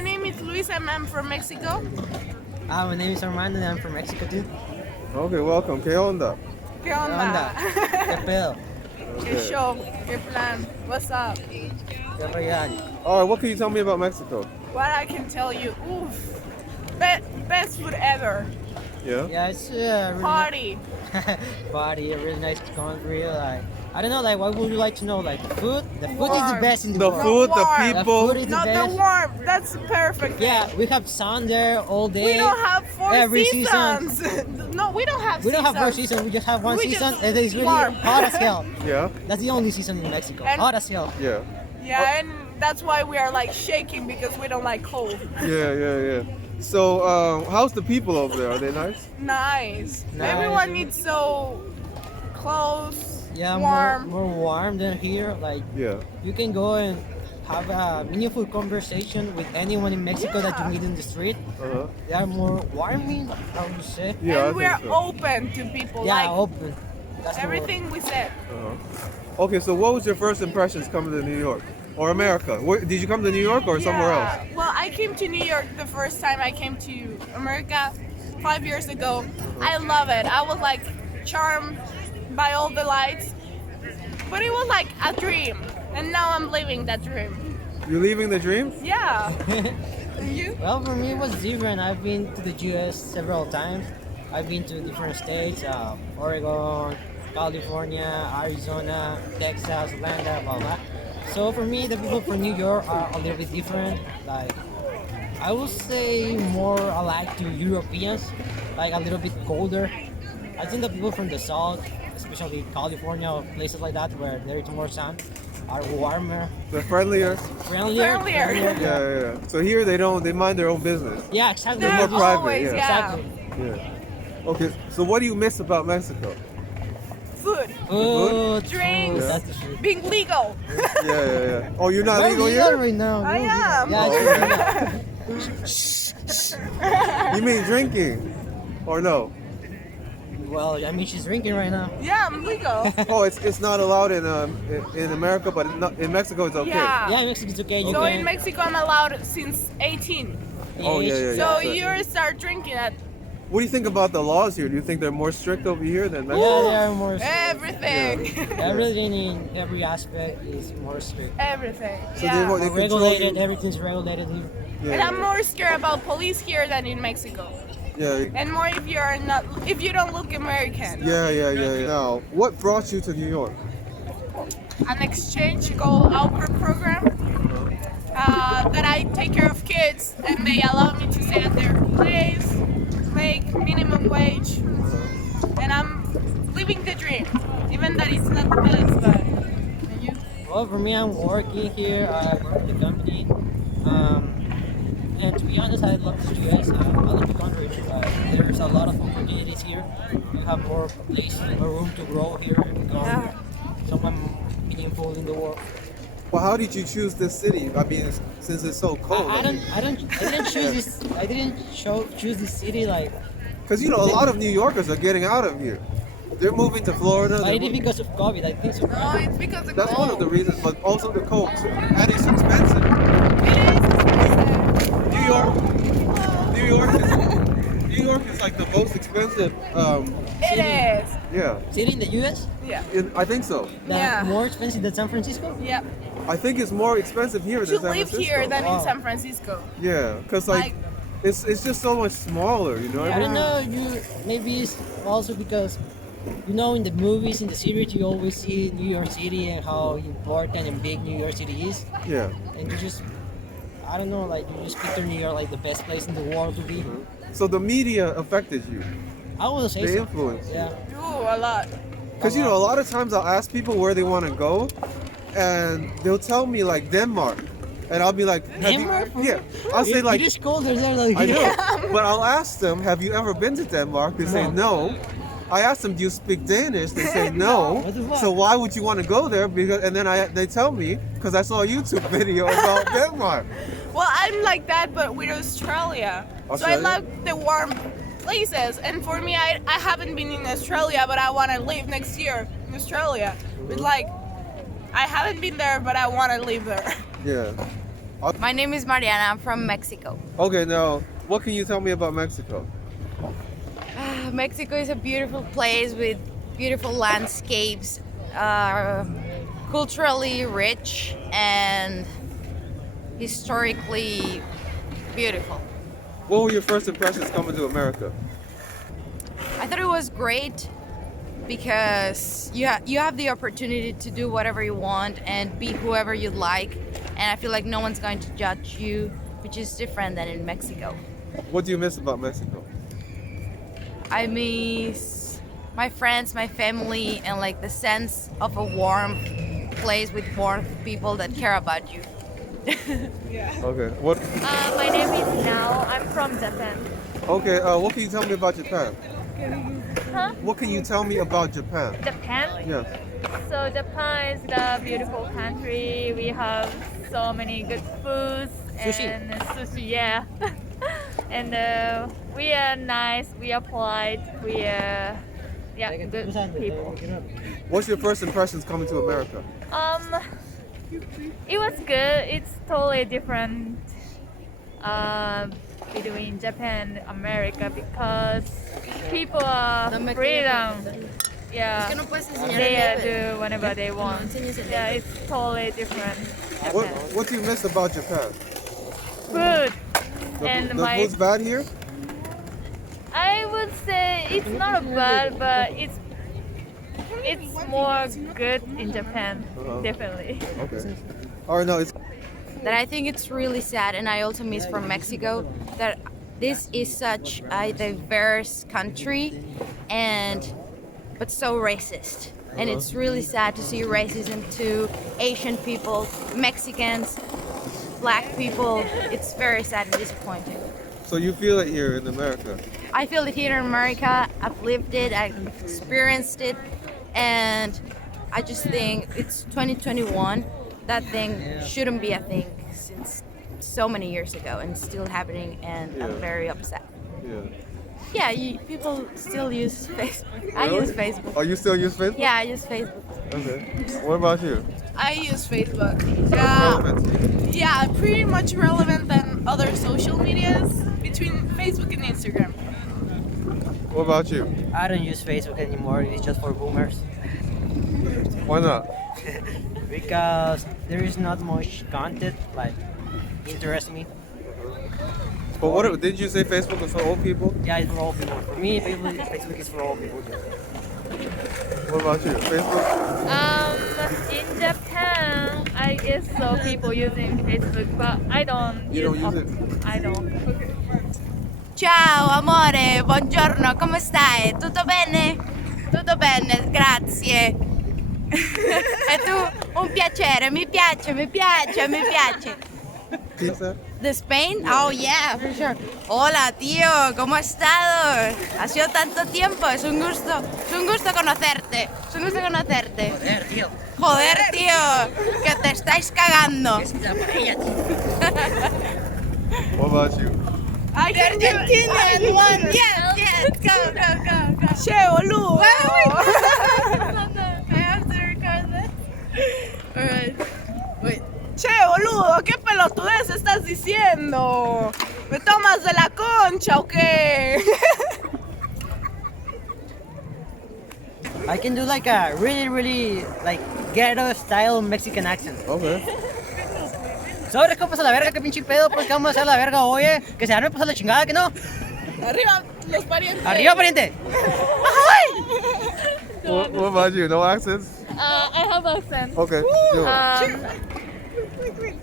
my name is Luis and I'm from Mexico. My name is Armando and I'm from Mexico too. Okay, welcome. ¿Qué onda? ¿Qué onda? ¿Qué pedo? ¿Qué show? ¿Qué plan? What's up? ¿Qué real? All right, what can you tell me about Mexico? What I can tell you, oof, best food ever. Yeah? Yeah, it's really Party. Party, a really nice country. Like, I don't know, like, what would you like to know? Like, the food? The food is the Warm. best in the The world. food, the warm. The people. food is the Not the best. warm. That's perfect. Yeah, we have sun there all day. We don't have four every seasons. No, we don't have We don't seasons. have four seasons, we just have one We season, just and it's really warm. hot as hell. Yeah? That's the only season in Mexico. And- Hot as hell. Yeah. Yeah, and that's why we are like shaking because we don't like cold. Yeah. So, how's the people over there? Are they nice? Nice. Nice. Everyone needs so close, Yeah, warm. more warm than here. Like, Yeah. you can go and have a meaningful conversation with anyone in Mexico that you Yeah. meet in the street. Uh-huh. They are more warming, I would say. Yeah, And we I are think so. open to people. Yeah, like open. That's the word. everything we said. Uh-huh. Okay, so what was your first impressions coming to New York? Or America? Did you come to New York or somewhere else? Yeah. Well, I came to New York the first time I came to America 5 years ago. I love it. I was like charmed by all the lights. But it was like a dream. And now I'm living that dream. You're leaving the dream? Yeah. And you? Well, for me, it was different. I've been to the U.S. several times. I've been to different states, Oregon, California, Arizona, Texas, Atlanta, blah, blah. So for me, the people from New York are a little bit different. Like, I would say more alike to Europeans, like a little bit colder. I think the people from the South, especially California or places like that where there is more sun, are warmer, They're friendlier? friendlier. Friendlier. Yeah. So here they mind their own business. Yeah, exactly. They're more private, always, yeah. Exactly. Yeah. Okay, so what do you miss about Mexico? Food, Food, Drinks. That's the truth. being legal. Yeah. Oh, you're not We're legal legal here? right now. I We're am. Yeah, it's legal. You mean drinking? Or no? Well, I mean, she's drinking right now. Yeah, I'm legal. Oh, it's not allowed in America, but in Mexico it's okay. Yeah. Yeah, in Mexico it's okay. You So can. in Mexico I'm allowed since 18. Oh, yeah. So Yeah. you start drinking at What do you think about the laws here? Do you think they're more strict over here than Yeah, Mexico? they are more. everything. Everything in every aspect is more strict. Everything. So Yeah. they control Regulated, you. everything's regulated here. Yeah, And I'm more scared about police here than in Mexico. yeah. And more if you don't look American. Yeah. Now, what brought you to New York? An exchange called Outper program that I take care of kids and they allow me to stay at their place, make minimum wage, and I'm living the dream, even that it's not the best. But and you? Well, for me, I'm working here. I work at the company. And to be honest, I love the US. I love the country. There's a lot of opportunities here. You have more place, more room to grow here and become Yeah. someone meaningful in the world. Well, how did you choose this city? I mean, since it's so cold. I didn't choose this. I didn't choose this city like. Because a lot of New Yorkers are getting out of here. They're moving to Florida. I they're did it because of COVID. I think so. No, it's because of That's cold. one of the reasons, but also the cold. And it's expensive. It is expensive. New York is like the most expensive. It is. Yeah, City in the U.S. Yeah. I think so. That's Yeah. more expensive than San Francisco. Yep. I think it's more expensive here To than San live Francisco. here than in Wow. San Francisco. Yeah, because like it's just so much smaller, I don't know. Maybe it's also because in the movies, in the series, you always see New York City and how important and big New York City is, Yeah. and you just I don't know, like you just picture New York like the best place in the world to be. So the media affected you. I would say They so. influenced. Yeah. Ooh, a lot. Because a lot of times I'll ask people where they want to go, and they'll tell me like Denmark, and I'll be like, have you- Denmark? Yeah. I'll say like, it is colder there. Like I here. know, but I'll ask them, have you ever been to Denmark? They say no. I ask them, do you speak Danish? They say no. What the fuck? So why would you want to go there? Because and then they tell me because I saw a YouTube video about Denmark. Well, I'm like that, but with Australia. So I Australia? love the warm places. And for me, I haven't been in Australia, but I want to live next year in Australia. But like, I haven't been there, but I want to live there. Yeah. My name is Mariana. I'm from Mexico. Okay, now what can you tell me about Mexico? Mexico is a beautiful place with beautiful landscapes, culturally rich and historically beautiful. What were your first impressions coming to America? I thought it was great because you have the opportunity to do whatever you want and be whoever you like, and I feel like no one's going to judge you, which is different than in Mexico. What do you miss about Mexico? I miss my friends, my family, and like the sense of a warm place with warm people that care about you. Okay. What? My name is Nao. I'm from Japan. Okay. What can you tell me about Japan? Huh? What can you tell me about Japan? Japan? Yes. So Japan is the beautiful country. We have so many good foods and sushi. Yeah. And we are nice. We are polite. We are good people. What's your first impressions coming to America? It was good. It's totally different between Japan and America because people are freedom. Yeah, they do whenever they want. Yeah, it's totally different. What do you miss about Japan? Food. The, And the my- food's bad here? I would say it's not bad, but it's more good in Japan, definitely. Okay. Alright, no, it's That I think it's really sad, and I also miss from Mexico that this is such a diverse country, but so racist. And it's really sad to see racism to Asian people, Mexicans, black people. It's very sad and disappointing. so you feel it here in America. I feel it here in America. I've lived it, I've experienced it, and I just think it's 2021. That thing shouldn't be a thing since so many years ago and still happening, and Yeah. I'm very upset. Yeah. Yeah, people still use Facebook. I use Facebook. Oh, you still use Facebook? Yeah, I use Facebook. Okay. What about you? I use Facebook. Relevant to you? Yeah, pretty much relevant than other social medias between Facebook and Instagram. What about you? I don't use Facebook anymore. It's just for boomers. Why not? Because there is not much content like interests me. But what did you say Facebook was for old people? Yeah, it's for all people. For me, Facebook is for all people. What about you? Facebook? In Japan, I guess so. People using Facebook, but I don't. You don't use it? I don't. Ciao amore, buongiorno, come stai? Tutto bene? Tutto bene, grazie. E tu? Un piacere, mi piace, mi piace, mi piace. Pizza? ¿De Spain? Oh, yeah, for sure. Hola, tío, ¿cómo has estado? Ha sido tanto tiempo, es un gusto conocerte. Es un gusto conocerte. Joder, tío. Joder, tío, que te estáis cagando. What about you? I can do Argentinian one, yes, go. Che, boludo. I have to record this. Alright. Wait. Che, boludo, ¿qué pelotudez estás diciendo? ¿Me tomas de la concha o qué? I can do like a really like ghetto style Mexican accent. Okay. Sobre compas a la verga, que pinche pedo, pues que vamos a hacer la verga, oye, que se arme pues a la chingada, que no. Arriba los parientes. Arriba, pariente. What about you? No accents? I have accent. Okay. Do it.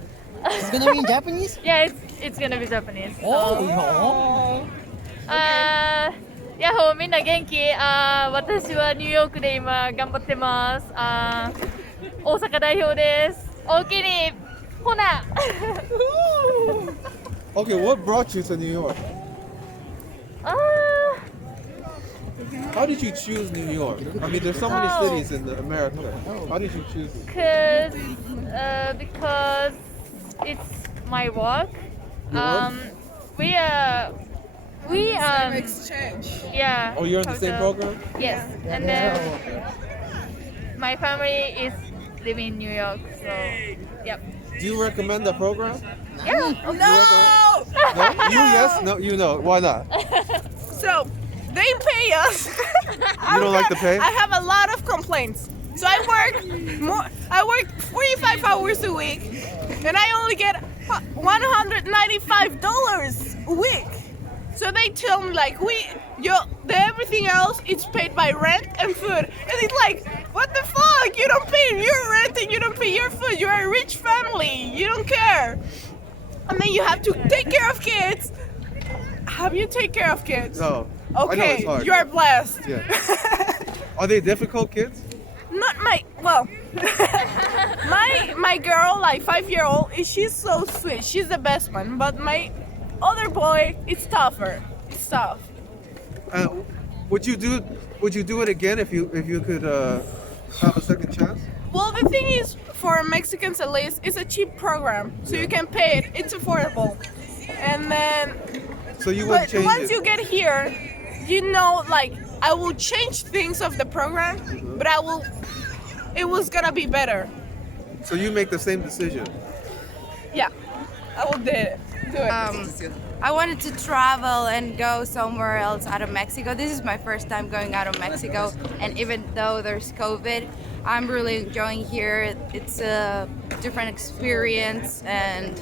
It's gonna be in Japanese? Yeah, it's gonna be Japanese. So. Oh, ヤッホーみんな元気私はニューヨークで今頑張ってます大阪代表ですおおきにほな Okay, what brought you to New York? How did you choose New York? I mean, there's so many cities in America. How did you choose it? Because it's my work. Your work? We Exchange. yeah. Oh, you're in the same program? Yes, and then my family is living in New York, so yep. Do you recommend the program? No. No? You yes? No, you know. Why not? So they pay us. You don't like the pay? I have a lot of complaints. So I work 45 hours a week, and I only get $195 a week. So they tell me like everything else it's paid by rent and food, and it's like, what the fuck? You don't pay your rent and you don't pay your food. You're a rich family. You don't care. And then you have to take care of kids. Have you take care of kids? No. I know Okay, it's hard. you are blessed. Yeah. Are they difficult kids? Not my girl, like 5-year-old, she's so sweet. She's the best one. But my other boy, it's tougher. It's tough. Would you do it again if you could have a second chance? Well, the thing is, for Mexicans at least, it's a cheap program, so you can pay it. It's affordable. And then, So you wouldn't change once it? you get here, you know, like I will change things of the program, but it was gonna be better. So you make the same decision? Yeah, I will do it. I wanted to travel and go somewhere else out of Mexico. This is my first time going out of Mexico, and even though there's COVID, I'm really enjoying here. It's a different experience, and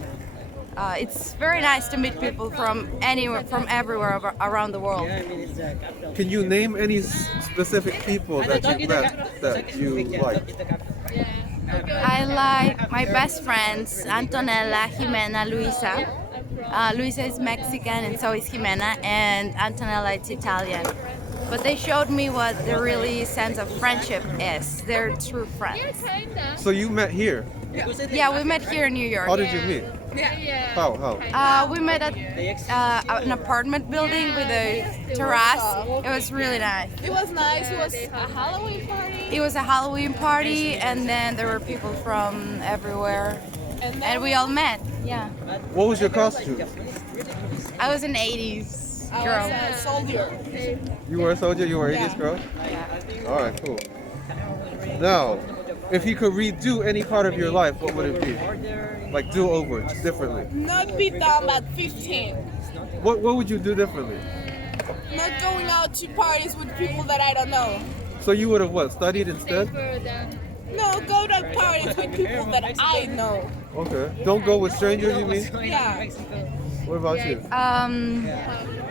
it's very nice to meet people from everywhere around the world. Can you name any specific people that you met that you like? I like my best friends, Antonella, Jimena, Luisa. Luisa is Mexican and so is Jimena, and Antonella is Italian. But they showed me what the really sense of friendship is. They're true friends. So you met here? Yeah, we met here in New York. How did you meet? How? We met at an apartment building with a terrace. It was really nice. It was nice. It was a Halloween party. It was a Halloween party, and then there were people from everywhere, and we all met. Yeah. What was your costume? I was an 80s I girl. was a soldier. You were a soldier? You were an 80s girl? Alright, cool. Now, if you could redo any part of your life, what would it be? Like do over, just differently. Not be dumb at 15. What would you do differently? Not going out to parties with people that I don't know. So you would have what, studied instead? No, go to parties with people that I know. Okay. Don't go with strangers, you mean? Yeah. What about you?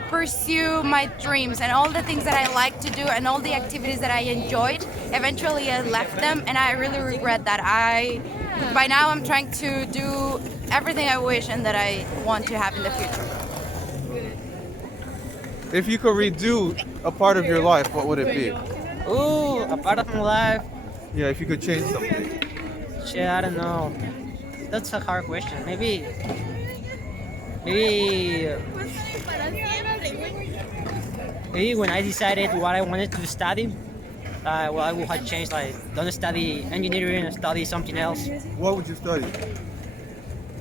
Pursue my dreams and all the things that I like to do and all the activities that I enjoyed. Eventually I left them, and I really regret that. By now I'm trying to do everything I wish and that I want to have in the future. If you could redo a part of your life, what would it be? Ooh, a part of my life. Yeah, if you could change something. Shit, I don't know. That's a hard question. Maybe when I decided what I wanted to study, I would have changed, like, don't study engineering, study something else. What would you study?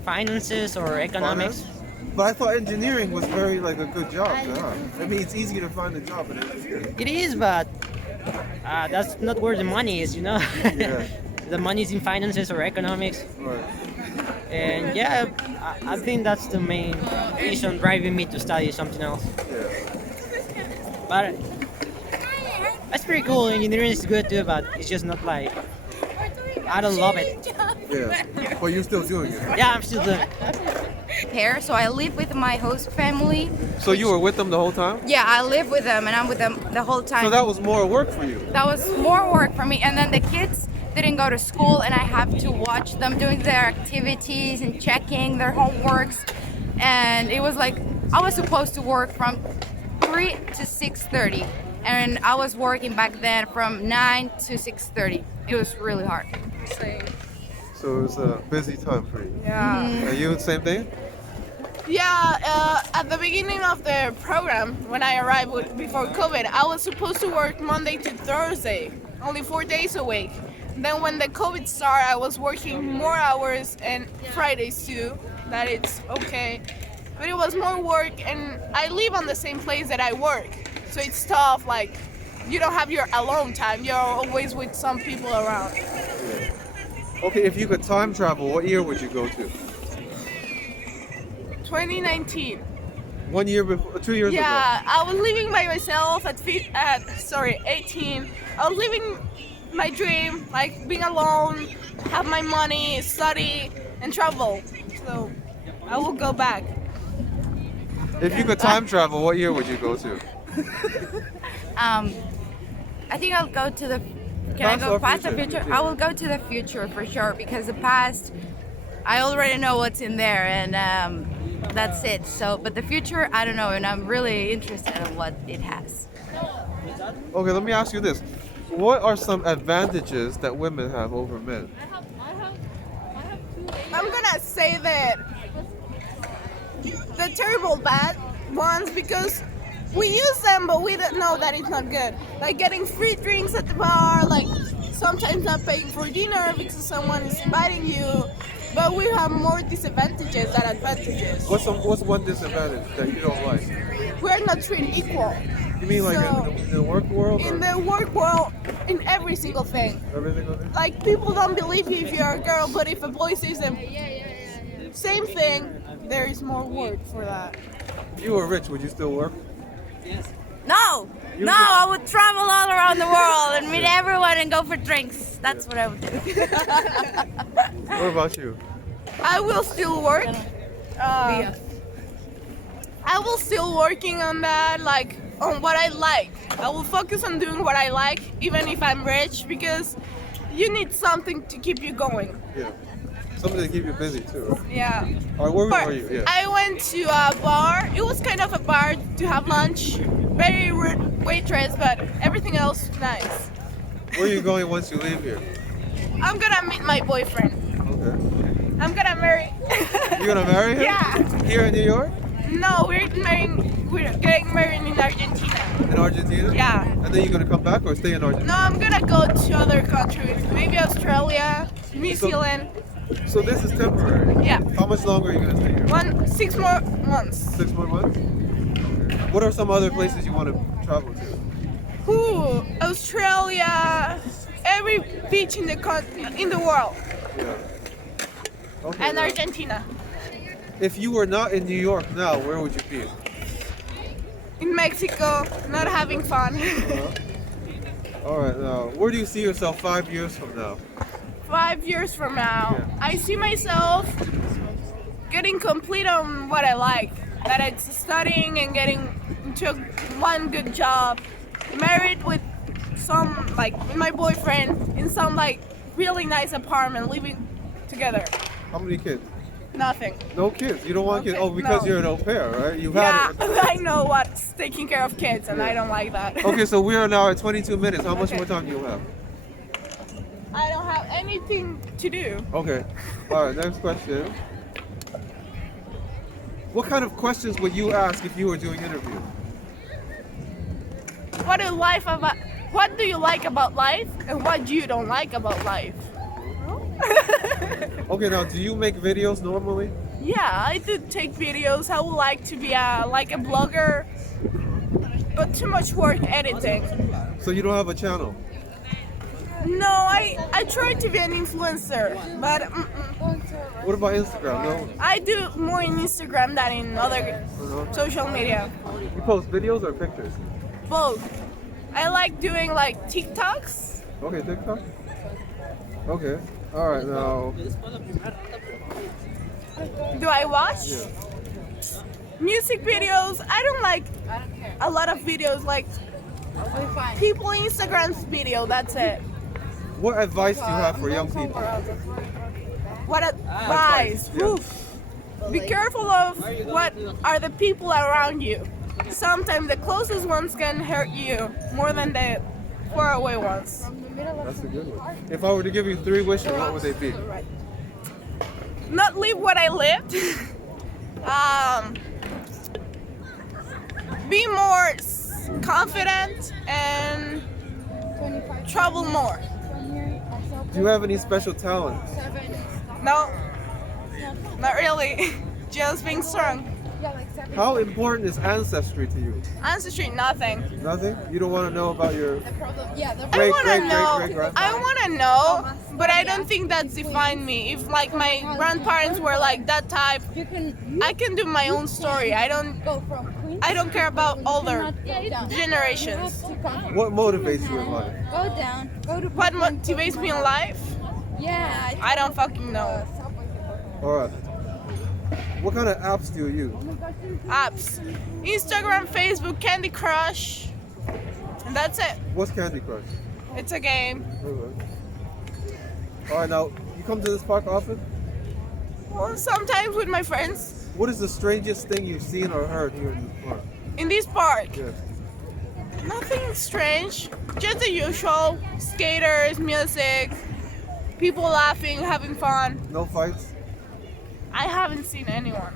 Finances or economics. Finance? But I thought engineering was very like a good job. Huh? I mean, it's easy to find a job in engineering. It is, but that's not where the money is, you know? Yeah. The money is in finances or economics. Right. And yeah, I think that's the main reason driving me to study something else. Yeah. But that's pretty cool. Engineering is good too, but it's just not like, I don't love it. Yeah. But you're still doing it. Yeah, I'm still doing it. Here, so I live with my host family. So you were with them the whole time? Yeah, I live with them and I'm with them the whole time. So that was more work for you. That was more work for me, and then the kids didn't go to school and I have to watch them doing their activities and checking their homeworks, and it was like I was supposed to work from 3 to 6:30, and I was working back then from 9 to 6:30. It was really hard. So it was a busy time for you. Yeah. Are you the same thing? Yeah, at the beginning of the program, when I arrived before COVID, I was supposed to work Monday to Thursday, only 4 days a week. Then when the COVID started, I was working more hours and Fridays too. That it's okay, but it was more work, and I live on the same place that I work, so it's tough. Like, you don't have your alone time. You're always with some people around. Okay, if you could time travel, what year would you go to? 2019. 1 year before, 2 years ago. Yeah, I was living by myself at 18. I was living my dream, like being alone, have my money, study, and travel. So I will go back. If you could time travel, what year would you go to? I think I'll go to the. Can Past I go or past or future? future? I will go to the future for sure because the past, I already know what's in there and that's it. So, but the future, I don't know, and I'm really interested in what it has. Okay, let me ask you this. What are some advantages that women have over men? I'm gonna say that the terrible bad ones because we use them but we don't know that it's not good. Like getting free drinks at the bar, like sometimes not paying for dinner because someone is inviting you. But we have more disadvantages than advantages. What's one disadvantage that you don't like? We're not treated equal. You mean like So, in the work world? in or the work world, in every single thing. everything on it? Like people don't believe you if you're a girl, but if a boy says them same thing, there is more word for that. If you were rich, would you still work? No, You no, could- I would travel all around the world and meet everyone and go for drinks. That's what I would do. What about you? I will still work. I will still working on that, like on what I like. I will focus on doing what I like, even if I'm rich, because you need something to keep you going. Yeah. Something to keep you busy too. Right? Yeah. All right, where But were you? Yeah. I went to a bar. It was kind of a bar to have lunch. Very rude waitress, but everything else nice. Where are you going once you leave here? I'm gonna meet my boyfriend. Okay. I'm gonna marry. You're gonna marry him? Yeah. Here in New York? No, we're getting married in Argentina. In Argentina? Yeah. And then you're gonna come back or stay in Argentina? No, I'm gonna go to other countries. Maybe Australia, New So- Zealand. So this is temporary. Yeah. How much longer are you gonna stay here? 6 more months. 6 more months? Okay. What are some other places you want to travel to? Ooh, Australia, every beach in the world, Yeah. Okay. and now, Argentina. if you were not in New York now, where would you be? In Mexico, not having fun. All right. Now, where do you see yourself 5 years from now? 5 years from now, Yeah. I see myself getting complete on what I like. That it's studying and getting into one good job, married with my boyfriend in some like really nice apartment, living together. How many kids? Nothing. No kids. You don't want kids. Okay, Oh, because no. you're an au pair, right? You've Yeah, had it. I know what's taking care of kids, and I don't like that. Okay, so we are now at 22 minutes. How much Okay. more time do you have? I don't have anything to do. Okay. All right. Next question. What kind of questions would you ask if you were doing interviews? What do you like about life, and what you don't like about life? Okay. Now, do you make videos normally? Yeah, I do take videos. I would like to be like a blogger, but too much work editing. So you don't have a channel? No, I tried to be an influencer, but What about Instagram? No. I do more in Instagram than in other social media. You post videos or pictures? Both. I like doing like TikToks. Okay, TikTok. Okay. All right. Now. Do I watch? Yeah. Music videos. I don't like a lot of videos like people Instagram's video. That's it. What advice do you have for young people? What advice? yeah. Oof. Be careful of what are the people around you. Sometimes the closest ones can hurt you more than the far away ones. That's a good one. If I were to give you 3 wishes, what would they be? Not live what I lived. Be more confident and travel more. Do you have any special talents? No, not really. Just being strong. How important is ancestry to you? Ancestry, nothing. Nothing? You don't want to know about your I great, want great, to know. great, great grandfather? I want to know, but I don't think that's defined me. If like my grandparents were like that type, I can do my own story. I don't care about older generations. What motivates you in life? Go down. Go to What motivates me in life? Yeah. I don't fucking know. Alright. What kind of apps do you use? Apps, Instagram, Facebook, Candy Crush, and that's it. What's Candy Crush? It's a game. Alright, now, you come to this park often? Well, sometimes with my friends. What is the strangest thing you've seen or heard here in this park? In this park, Yes. nothing strange. Just the usual. Skaters, music, people laughing, having fun. No fights? I haven't seen anyone.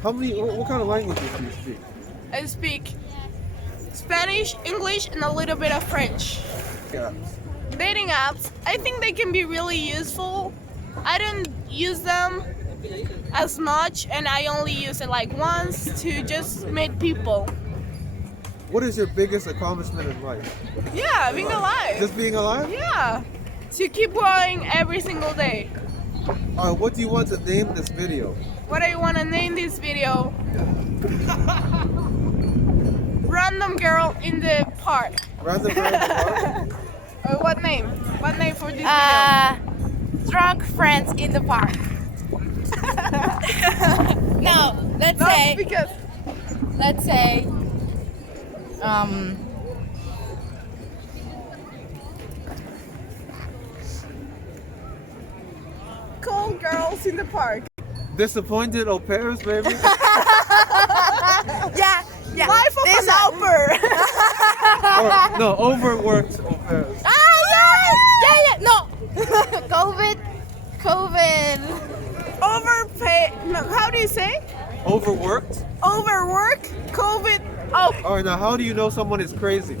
What kind of languages do you speak? I speak Spanish, English, and a little bit of French. Yeah. Dating apps, I think they can be really useful. I don't use them as much, and I only use it like once to just meet people. What is your biggest accomplishment in life? Yeah, being alive. Just being alive? Yeah, to keep growing every single day. Alright, what do you want to name this video? What I want to name this video? Random girl in the park. Random girl in the park? Or what name? What name for this video? Drunk friends in the park. No, let's No, say. because Let's say. cool girls in the park. Disappointed au pairs, maybe? Yeah. Life of an helper. Or, no, overworked au pairs. Yeah. No. COVID. Overpay. No, how do you say? Overworked? Overwork. COVID. Oh, Alright, now how do you know someone is crazy?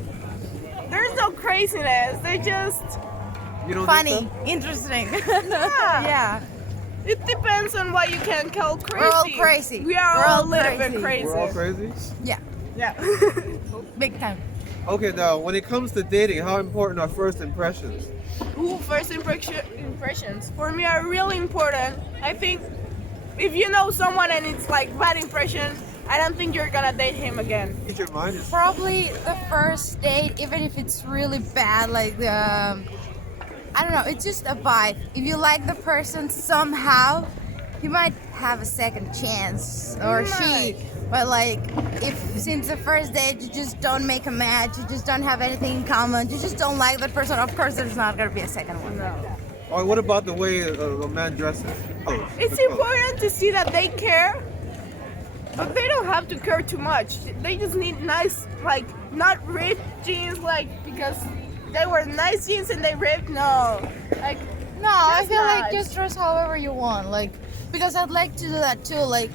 there's no craziness. They're just. You don't Funny. think Interesting. Yeah. Yeah. It depends on what you can call crazy. We're all crazy. We are We're all all a little bit so? crazy. We're all crazy? Yeah. Yeah. Big time. Okay, now, when it comes to dating, how important are first impressions? Ooh, first impressions for me are really important. I think if you know someone and it's like bad impression, I don't think you're gonna date him again. Change your mind? Is Probably the first date, even if it's really bad, like I don't know, it's just a vibe. If you like the person somehow, you might have a second chance, or she. But like, if since the first date you just don't make a match, you just don't have anything in common, you just don't like that person, of course there's not gonna be a second one. Or what about the way a man dresses? Oh, It's the color. important to see that they care, but they don't have to care too much. They just need nice, like, not ripped jeans, like, because they were nice jeans and they ripped. No, like, No, I Just feel like nice. just dress however you want. Like, because I'd like to do that too. Like,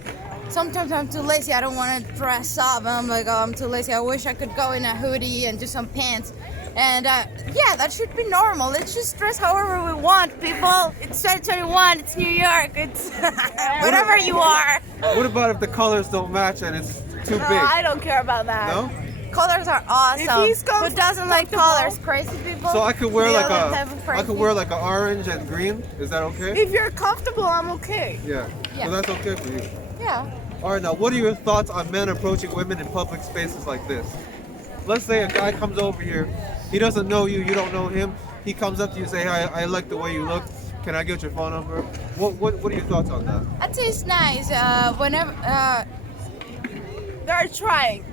sometimes I'm too lazy. I don't want to dress up. I'm like, oh, I'm too lazy. I wish I could go in a hoodie and just some pants. And yeah, that should be normal. Let's just dress however we want, people. It's 2021. It's New York. It's whatever you are. What about if the colors don't match and it's too no, big? I don't care about that. No? Colors are awesome. he's Who doesn't like colors? Crazy people. So I could wear We like all have a, crazy. I could wear like an orange and green. Is that okay? If you're comfortable, I'm okay. Yeah. Yeah. So that's okay for you. Yeah. All right, now what are your thoughts on men approaching women in public spaces like this? Let's say a guy comes over here, he doesn't know you, you don't know him. He comes up to you and say, "Hi, I like the way you look. Can I get your phone number?" What are your thoughts on that? I'd say it's nice. Whenever They're trying.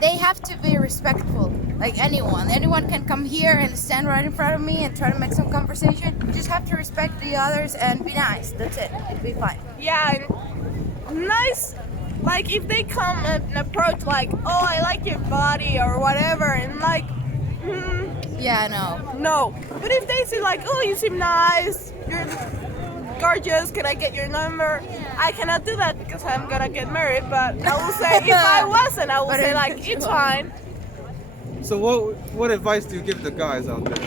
they have to be respectful, like anyone can come here and stand right in front of me and try to make some conversation. You just have to respect the others and be nice. That's it. It'll be fine. Yeah, and nice. Like if they come and approach, like, "Oh, I like your body" or whatever, and like, Yeah, no. no. But if they say like, "Oh, you seem nice, you're gorgeous, can I get your number?" I cannot do that because I'm gonna get married. But I will say, if I wasn't, I will But say if like, it's "It's wrong. fine." So what advice do you give the guys out there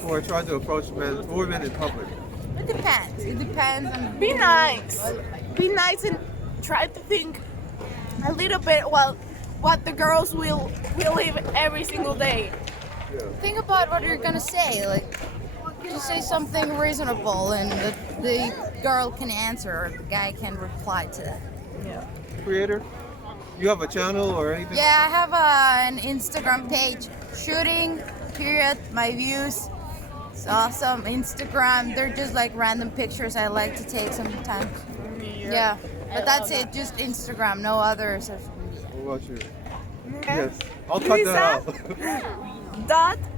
who are trying to approach women in public? It depends. It depends on Be nice. be nice and try to think a little bit well what the girls will live every single day. Think about what you're gonna say. Like, just say something reasonable, and the girl can answer, or the guy can reply to that. Creator, you have a channel or anything? Yeah, I have an Instagram page, shooting period my views. It's awesome. Instagram, they're just like random pictures I like to take sometimes. Yeah, but that's it. Just Instagram, no other social media. What about you? Yes, I'll cut that out.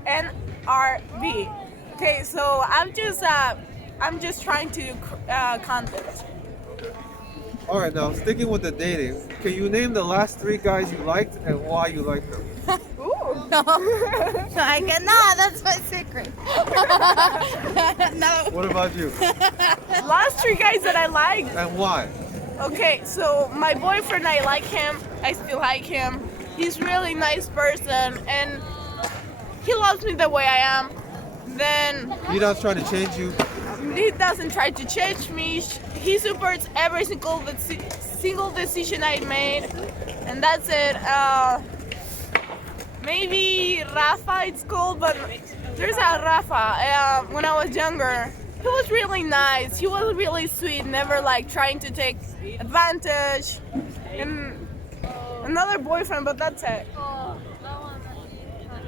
.nrb. Okay, so I'm just trying to content. All right, now sticking with the dating, can you name the last 3 guys you liked and why you liked them? Ooh. No, I cannot. That's my secret. No. What about you? Last 3 guys that I liked. And why? Okay, so my boyfriend, I like him. I still like him. He's really nice person, and he loves me the way I am. Then He not trying to change you? he doesn't try to change me. He supports every single decision I made, and that's it. Maybe Rafa, it's called, but there's a Rafa. When I was younger, he was really nice. He was really sweet, never like trying to take advantage. And another boyfriend, but that's it.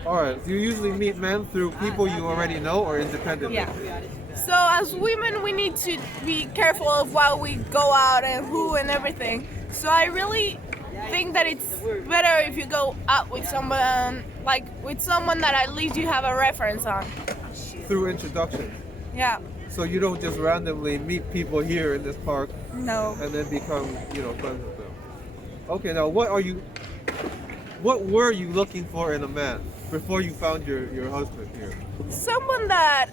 All right, do you usually meet men through people you already know or independently? Yeah. So as women, we need to be careful of what we go out and who and everything. So I really think that it's better if you go out with someone, like with someone that at least you have a reference on. Through introduction. Yeah. So you don't just randomly meet people here in this park No. and then become, friends with them. Okay, now what were you looking for in a man before you found your husband here? Someone that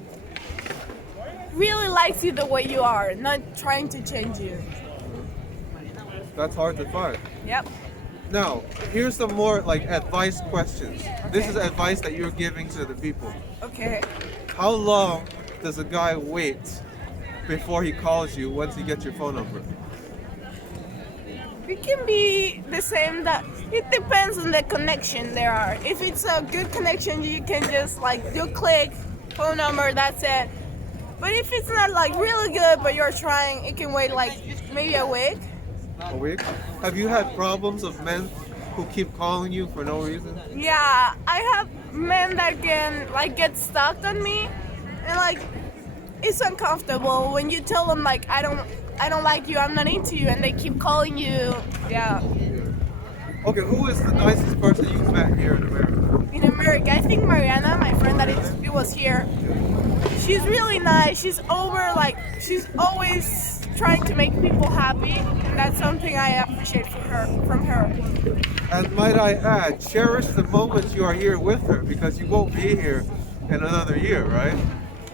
really likes you the way you are, not trying to change you. That's hard to find. Yep. Now, here's some more like advice questions. This is advice that you're giving to the people. Okay. How long does a guy wait before he calls you once he gets your phone number? It can be the same. That it depends on the connection there are. If it's a good connection, you can just like do click, phone number, that's it. But if it's not like really good, but you're trying, it can wait like maybe a week. A week? Have you had problems of men who keep calling you for no reason? Yeah, I have men that can like get stuck on me, and like it's uncomfortable when you tell them like I don't like you, I'm not into you, and they keep calling you. Yeah. Okay, who is the nicest person you've met here in America? In America, I think Mariana, my friend that it was here, she's really nice. She's she's always trying to make people happy, and that's something I appreciate from her. And might I add, cherish the moments you are here with her because you won't be here in another year, right?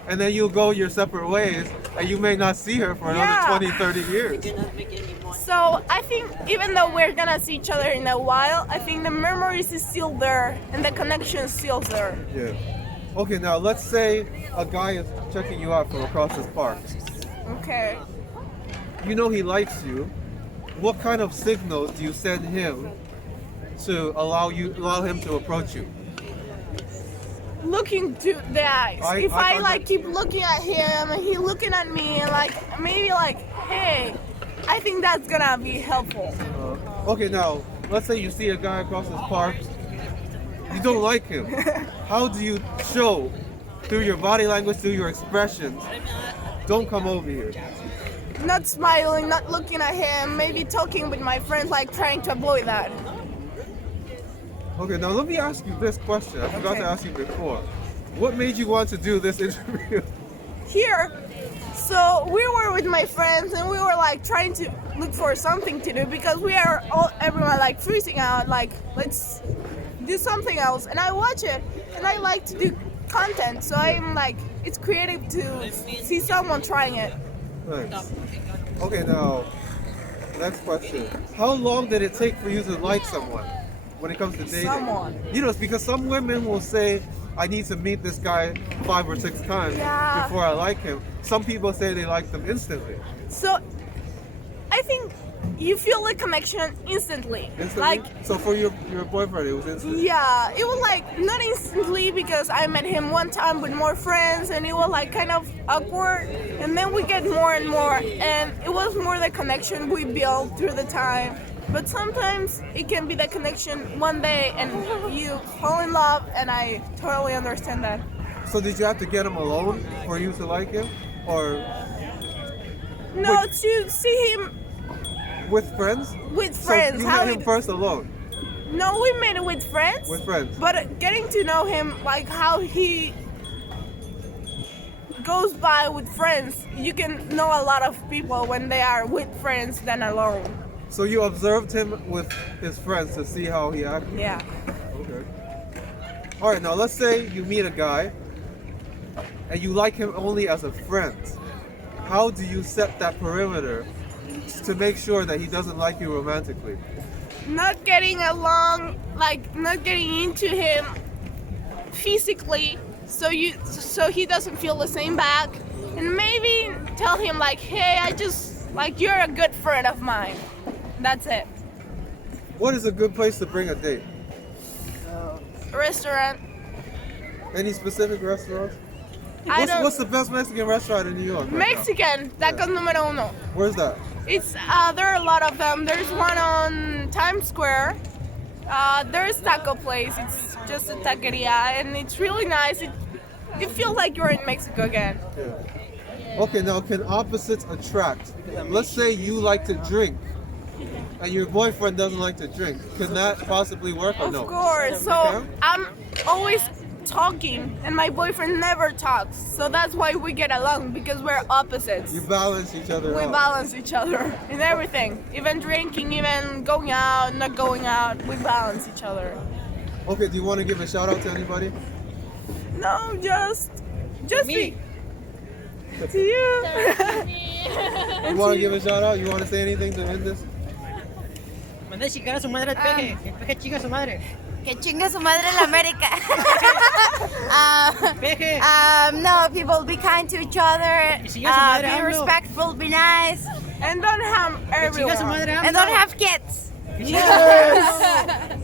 And then you'll go your separate ways and you may not see her for another 20, 30 years. So I think even though we're gonna see each other in a while, I think the memories is still there and the connection is still there. Yeah. Okay, now let's say a guy is checking you out from across this park. Okay. You know he likes you. What kind of signals do you send him to allow him to approach you? Looking to the eyes. If I keep looking at him and he looking at me and like maybe like, hey, I think that's gonna be helpful. Okay, now let's say you see a guy across this park. You don't like him. How do you show through your body language, through your expressions? Don't come over here. Not smiling, not looking at him, maybe talking with my friends, like trying to avoid that. Okay, now let me ask you this question. I forgot to ask you before. What made you want to do this interview? Here, so we were with my friends and we were like trying to look for something to do because everyone like freezing out, like let's do something else. And I watch it and I like to do content, so I'm like, it's creative to see someone trying it. Nice. Okay, now, next question. How long did it take for you to like someone when it comes to dating? Someone. You know, it's because some women will say, I need to meet this guy 5 or 6 times Yeah. before I like him. Some people say they like them instantly. So I think you feel the connection instantly. Instantly? Like, So for your boyfriend, it was instant. yeah, it was like not instantly because I met him one time with more friends and it was like kind of awkward, and then we get more and more, and it was more the connection we built through the time. But sometimes it can be the connection one day and you fall in love, and I totally understand that. So did you have to get him alone for you to like him, or No, Wait. to see him with friends? with So friends. you how met him it- first alone. No, we met it with friends. With friends. But getting to know him, like how he goes by with friends, you can know a lot of people when they are with friends than alone. So you observed him with his friends to see how he acted. Yeah. Okay. All right. Now let's say you meet a guy, and you like him only as a friend. How do you set that perimeter to make sure that he doesn't like you romantically? Not getting along, like not getting into him physically, so he doesn't feel the same back, and maybe tell him like, hey, I just like you're a good friend of mine. That's it. What is a good place to bring a date? Restaurant. Any specific restaurants? I don't. What's the best Mexican restaurant in New York? right now? Mexican tacos número uno. Where's that? It's there are a lot of them. There's one on Times Square. There's taco place. It's just a taqueria, and it's really nice. It feels like you're in Mexico again. Yeah. Okay, now can opposites attract? Let's say you like to drink, and your boyfriend doesn't like to drink. Can that possibly work or Of no? course. So Okay. I'm always talking, and my boyfriend never talks. So that's why we get along, because we're opposites. You balance each other We out. balance each other in everything, even drinking, even going out, not going out. We balance each other. Okay, do you want to give a shout out to anybody? No, just Me. to you. You want to give a shout out? You want to say anything to end this? Manda a chingar a su madre al peje. Que el peje chinga a su madre. Que chingue su madre la América. Peje. No, people be kind to each other. Y si ya su madre Be hablo. respectful, be nice, And don't harm Que chinga a su everyone. madre and AMLO. don't have kids. Que chinga a su madre.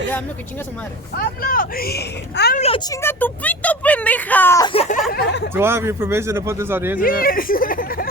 Dile a AMLO que chinga a su madre. Hablo, chinga tu pito, pendeja. Do I have your permission to put this on the internet? Yes.